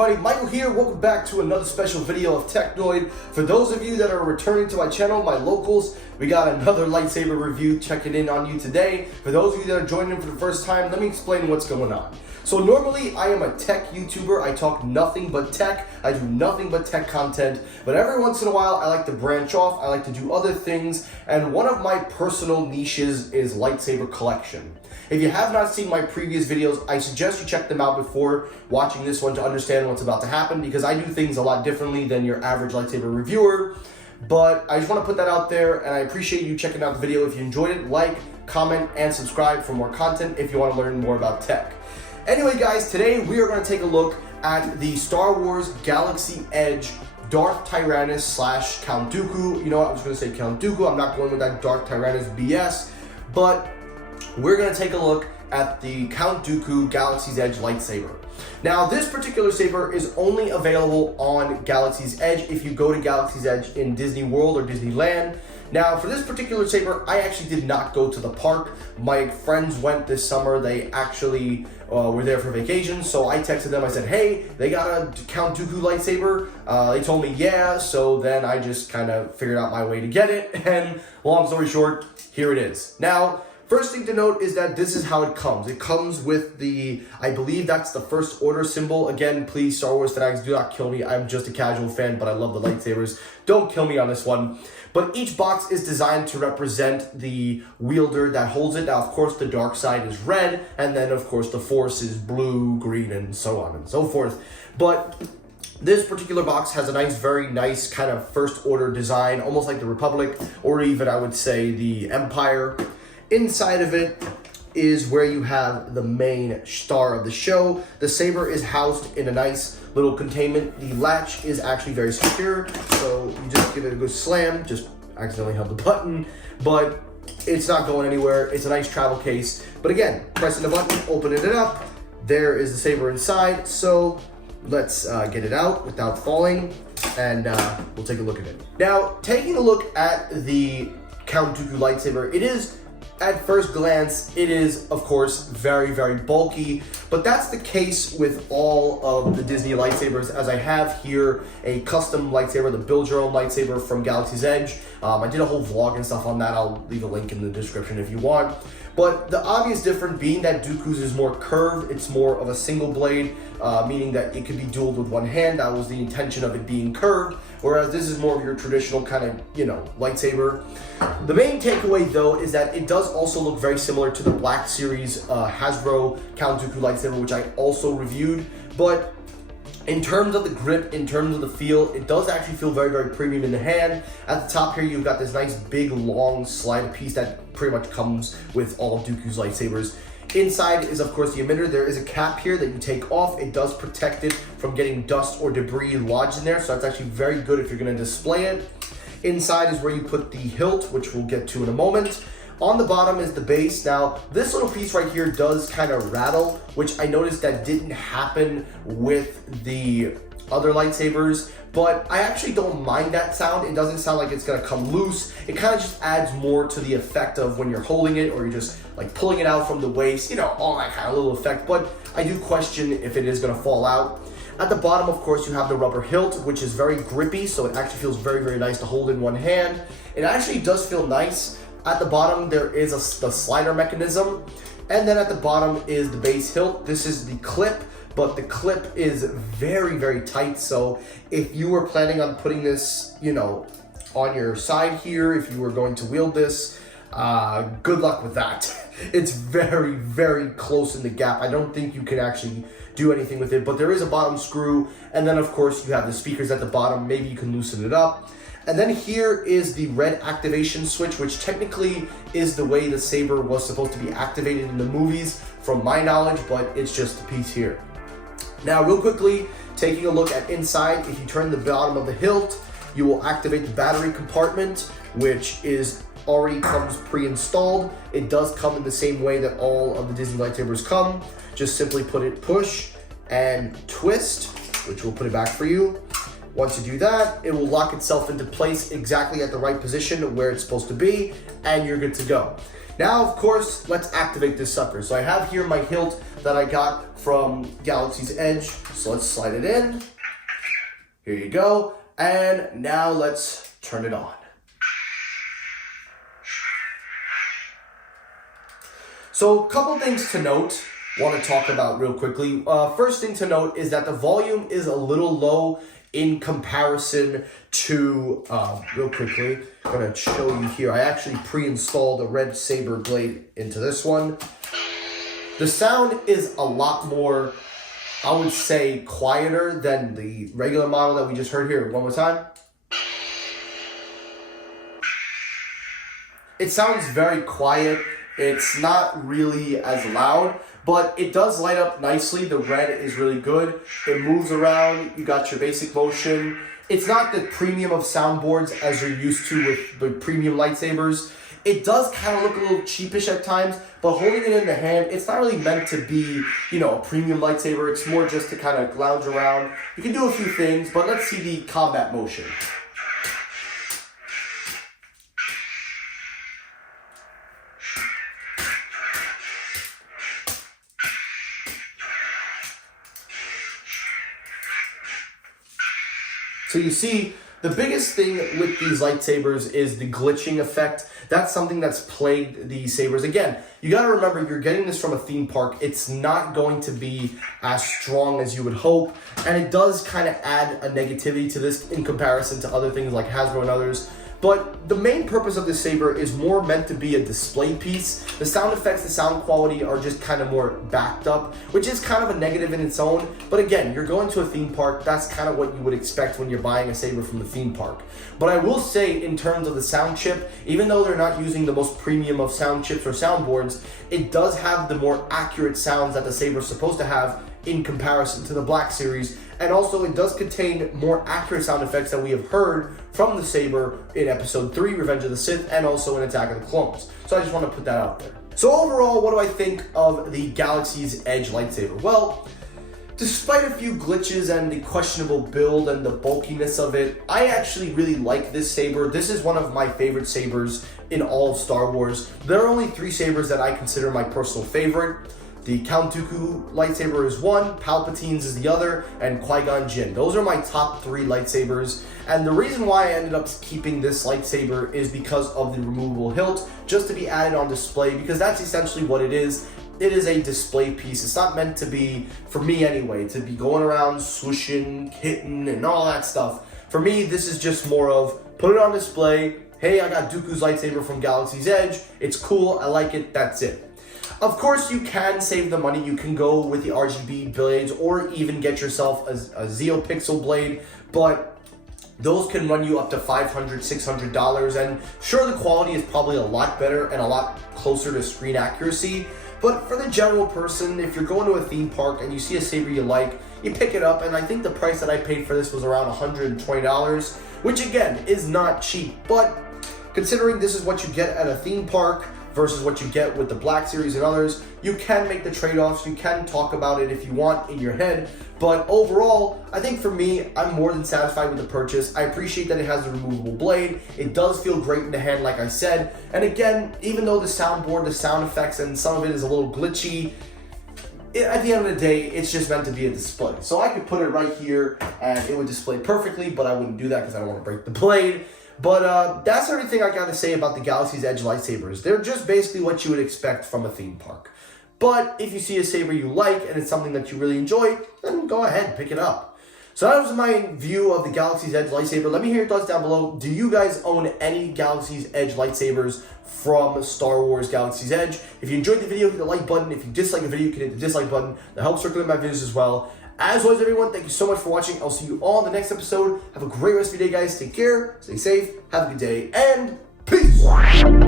everybody? Michael here. Welcome back to another special video of Technoid. For those of you that are returning to my channel, my locals, we got another lightsaber review checking in on you today. For those of you that are joining in for the first time, let me explain what's going on. So normally I am a tech YouTuber. I talk nothing but tech. I do nothing but tech content. But every once in a while, I like to branch off. I like to do other things. And one of my personal niches is lightsaber collection. If you have not seen my previous videos, I suggest you check them out before watching this one to understand what's about to happen, because I do things a lot differently than your average lightsaber reviewer. But I just want to put that out there, and I appreciate you checking out the video. If you enjoyed it, like, comment, and subscribe for more content if you want to learn more about tech. Anyway, guys, today we are going to take a look at the Star Wars Galaxy Edge Darth Tyrannus / Count Dooku. You know what? I was going to say Count Dooku. I'm not going with that Darth Tyrannus BS, but we're going to take a look at the Count Dooku Galaxy's Edge lightsaber. Now, this particular saber is only available on Galaxy's Edge if you go to Galaxy's Edge in Disney World or Disneyland. Now, for this particular saber, I actually did not go to the park. My friends went this summer. They actually were there for vacation, so I texted them. I said, hey, they got a Count Dooku lightsaber. They told me, yeah, so then I just kind of figured out my way to get it, and long story short, here it is. Now, first thing to note is that this is how it comes. It comes with the, I believe that's the First Order symbol. Again, please, Star Wars fanatics, do not kill me. I'm just a casual fan, but I love the lightsabers. Don't kill me on this one. But each box is designed to represent the wielder that holds it. Now, of course, the dark side is red, and then, of course, the Force is blue, green, and so on and so forth. But this particular box has a very nice kind of First Order design, almost like the Republic, or even, I would say, the Empire. Inside of it is where you have the main star of the show. The saber is housed in a nice little containment. The latch is actually very secure, so you just give it a good slam. Just accidentally held the button, but it's not going anywhere. It's a nice travel case. But again, pressing the button, opening it up, there is the saber inside. So let's get it out without falling, and we'll take a look at it. Now, taking a look at the Count Dooku lightsaber, it is, at first glance, it is, of course, very, very bulky, but that's the case with all of the Disney lightsabers, as I have here a custom lightsaber, the Build Your Own lightsaber from Galaxy's Edge. I did a whole vlog and stuff on that. I'll leave a link in the description if you want. But the obvious difference being that Dooku's is more curved, it's more of a single blade, meaning that it could be dueled with one hand. That was the intention of it being curved, whereas this is more of your traditional kind of, lightsaber. The main takeaway, though, is that it does also look very similar to the Black Series Hasbro Count Dooku lightsaber, which I also reviewed. But in terms of the grip, in terms of the feel, it does actually feel very, very premium in the hand. At the top here, you've got this nice big long slide piece that pretty much comes with all of Dooku's lightsabers. Inside is, of course, the emitter. There is a cap here that you take off. It does protect it from getting dust or debris lodged in there, so that's actually very good if you're going to display it. Inside is where you put the hilt, which we'll get to in a moment. On the bottom is the base. Now, this little piece right here does kind of rattle, which I noticed that didn't happen with the other lightsabers, but I actually don't mind that sound. It doesn't sound like it's gonna come loose. It kind of just adds more to the effect of when you're holding it or you're just like pulling it out from the waist, all that kind of little effect, but I do question if it is gonna fall out. At the bottom, of course, you have the rubber hilt, which is very grippy, so it actually feels very, very nice to hold in one hand. It actually does feel nice. At the bottom, there is the slider mechanism, and then at the bottom is the base hilt. This is the clip, but the clip is very, very tight, so if you were planning on putting this, on your side here, if you were going to wield this, good luck with that. It's very, very close in the gap. I don't think you can actually do anything with it, but there is a bottom screw, and then, of course, you have the speakers at the bottom. Maybe you can loosen it up. And then here is the red activation switch, which technically is the way the saber was supposed to be activated in the movies, from my knowledge, but it's just a piece here. Now, real quickly, taking a look at inside, if you turn the bottom of the hilt, you will activate the battery compartment, which already comes pre-installed. It does come in the same way that all of the Disney lightsabers come. Just simply push and twist, which will put it back for you. Once you do that, it will lock itself into place exactly at the right position where it's supposed to be, and you're good to go. Now, of course, let's activate this sucker. So I have here my hilt that I got from Galaxy's Edge. So let's slide it in. Here you go. And now let's turn it on. So a couple things to note, want to talk about real quickly. First thing to note is that the volume is a little low in comparison to, real quickly, I'm going to show you here. I actually pre-installed a red saber blade into this one. The sound is a lot more, I would say, quieter than the regular model that we just heard here. One more time. It sounds very quiet. It's not really as loud, but it does light up nicely. The red is really good. It moves around. You got your basic motion. It's not the premium of soundboards as you're used to with the premium lightsabers. It does kind of look a little cheapish at times, but holding it in the hand, it's not really meant to be, you know, a premium lightsaber. It's more just to kind of lounge around. You can do a few things, but let's see the combat motion. So you see, the biggest thing with these lightsabers is the glitching effect. That's something that's plagued these sabers. Again, you gotta remember, you're getting this from a theme park. It's not going to be as strong as you would hope, and it does kind of add a negativity to this in comparison to other things like Hasbro and others. But the main purpose of this saber is more meant to be a display piece. The sound effects, the sound quality are just kind of more backed up, which is kind of a negative in its own. But again, you're going to a theme park. That's kind of what you would expect when you're buying a saber from the theme park. But I will say, in terms of the sound chip, even though they're not using the most premium of sound chips or soundboards, it does have the more accurate sounds that the saber is supposed to have in comparison to the Black Series. And also, it does contain more accurate sound effects that we have heard from the saber in Episode 3, Revenge of the Sith, and also in Attack of the Clones. So I just want to put that out there. So overall, what do I think of the Galaxy's Edge lightsaber? Well, despite a few glitches and the questionable build and the bulkiness of it, I actually really like this saber. This is one of my favorite sabers in all of Star Wars. There are only 3 sabers that I consider my personal favorite. The Count Dooku lightsaber is one, Palpatine's is the other, and Qui-Gon Jinn. Those are my top 3 lightsabers. And the reason why I ended up keeping this lightsaber is because of the removable hilt, just to be added on display, because that's essentially what it is. It is a display piece. It's not meant to be, for me anyway, to be going around swooshing, hitting, and all that stuff. For me, this is just more of, put it on display. Hey, I got Dooku's lightsaber from Galaxy's Edge. It's cool. I like it. That's it. Of course, you can save the money. You can go with the RGB blades or even get yourself a Zeo Pixel blade, but those can run you up to $500, $600. And sure, the quality is probably a lot better and a lot closer to screen accuracy. But for the general person, if you're going to a theme park and you see a saber you like, you pick it up. And I think the price that I paid for this was around $120, which again is not cheap. But considering this is what you get at a theme park versus what you get with the Black Series and others, you can make the trade-offs. You can talk about it if you want in your head. But overall, I think for me, I'm more than satisfied with the purchase. I appreciate that it has the removable blade. It does feel great in the hand, like I said. And again, even though the soundboard, the sound effects, and some of it is a little glitchy, at the end of the day, it's just meant to be a display. So I could put it right here and it would display perfectly, but I wouldn't do that because I don't want to break the blade. But that's everything I gotta say about the Galaxy's Edge lightsabers. They're just basically what you would expect from a theme park. But if you see a saber you like and it's something that you really enjoy, then go ahead and pick it up. So that was my view of the Galaxy's Edge lightsaber. Let me hear your thoughts down below. Do you guys own any Galaxy's Edge lightsabers from Star Wars Galaxy's Edge? If you enjoyed the video, hit the like button. If you dislike the video, you can hit the dislike button. That helps circulate my videos as well. As always, everyone, thank you so much for watching. I'll see you all in the next episode. Have a great rest of your day, guys. Take care, stay safe, have a good day, and peace!